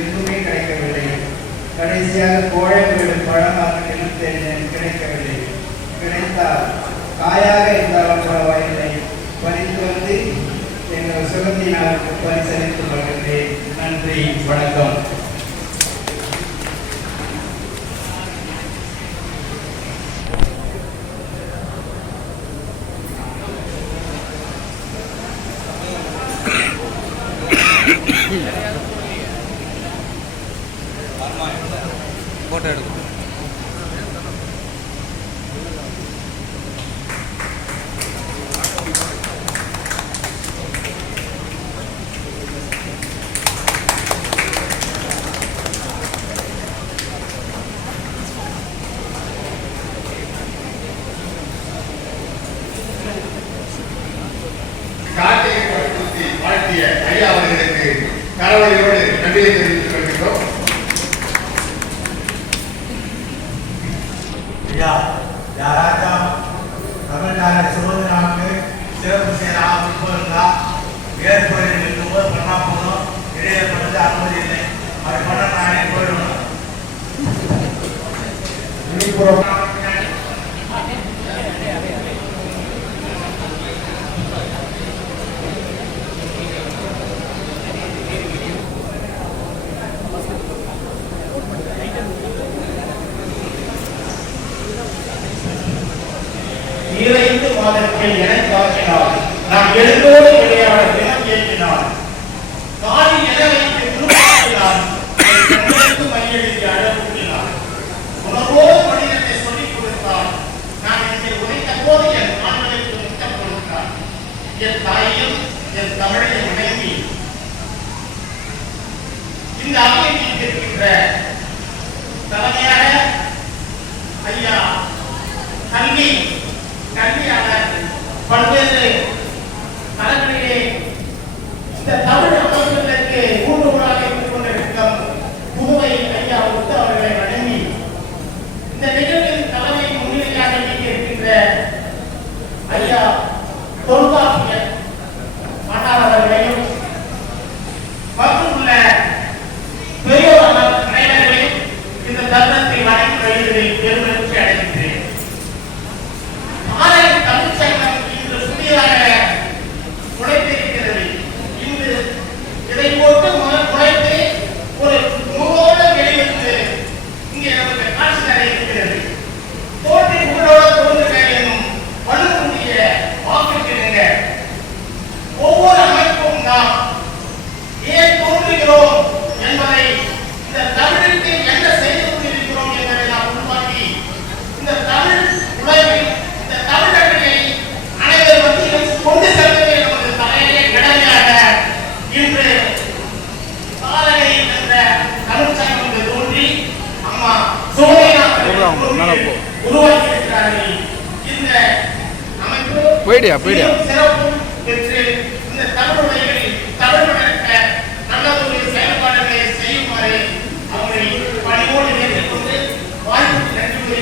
எதுவுமே கிடைக்கவில்லை. கடைசியாக கோழை வீடு பழமாக நிறுத்தேன், கிடைக்கவில்லை. கிடைத்தால் காயாக இருந்தாலும் பரவாயில்லை, பறித்து வந்து எங்கள் சுகந்தினாருக்கு பரிசளித்து வருகிறேன். நன்றி, வணக்கம். போட்டோ எடுக்கும். காட்டை படுத்தி வாழ்த்திய ஐயா அவர்களுக்கு கரவழியோடு நன்றியை தெரிவித்துக் கொள்கிறோம். ஐயா, யாராச்சும் தமிழ்நாடு சுதந்திராவுக்கு சிறப்பு செய்யலாம் இருந்தா ஏற்புரையில் இருக்கும்போது பண்ணா போதும். இடையே பண்ணது அனுமதி இல்லை. அதை பண்ண நானே போயிடணும். இறைந்து மாதத்தில் என தாக்கினார். நாம் எழுந்தோடு விளையாட தினம் ஏற்றினார். காலில் என வைத்து குருவாக்கினார். மையெழுதி அழகூட்டினார். உணர்வோடு மனிதனை சொல்லிக் கொடுத்தார். நான் என்னை உரைத்த போது என் ஆண்களுக்கு முத்தம் கொடுத்தார். என் தாயையும் என் தமிழையும் வணங்கி இந்த அவையில் இருக்கின்ற தலைமையாக ஐயா கல்வியாளர் பல்வேறு தளங்களிலே இந்த தமிழ் அமைப்புகளுக்கு ஊன்றுகோலாக இருந்து கொண்டிருக்கும் புதுவை ஐயா உத்து அவர்களை வணங்கி இந்த நிகழ்வின் தலைமை முன்னிலையாக இருக்கின்ற ஐயா தொல்காப்பியர் மன்னார் அவர்களையும் மற்றும் உள்ள பெரியோர் அனைவர்களையும் இந்த தருணத்தை வணங்கி வருவதில் பெருமகிழ்ச்சி அடைகின்றேன். தமிழ்ச்சங்கம் இன்று புதிதாக உழைத்திருக்கிறது. இன்று இதை போட்டு உழைத்து ஒரு முகோட வெளிவந்து இங்கே நமக்கு காட்சி நடைபெறுகிறது. தோற்றி புகழோட தோன்றுக என்னும் வலுவுடைய வாக்குறுதிங்க. ஒவ்வொரு அமைப்பும் நாம் ஏன் தோன்றுகிறோம் என்பதை இந்த தமிழுக்கு என்ன செய்து கொண்டிருக்கிறோம் என்பதை நாம் உருவாக்கி இந்த தமிழ் உலகில் தமிழர்களை அனைவரும் மத்தியிலும் கொண்டு செல்வதே நமது தலையிலே கடமையாக இன்று காலனை என்ற தமிழ்ச்சங்கம் தோன்றி அம்மா சோனியா உருவாக்கி இருக்கிறார்கள். இந்த அமைப்பு சிறப்பு பெற்று இந்த தமிழுடைகளில் தமிழ் வளர்க்க நல்லதொரு செயல்பாடுகளை செய்யுமாறு அவர்களை பணிவோடு ஏற்றுக்கொண்டு வாய்ப்பு நன்றி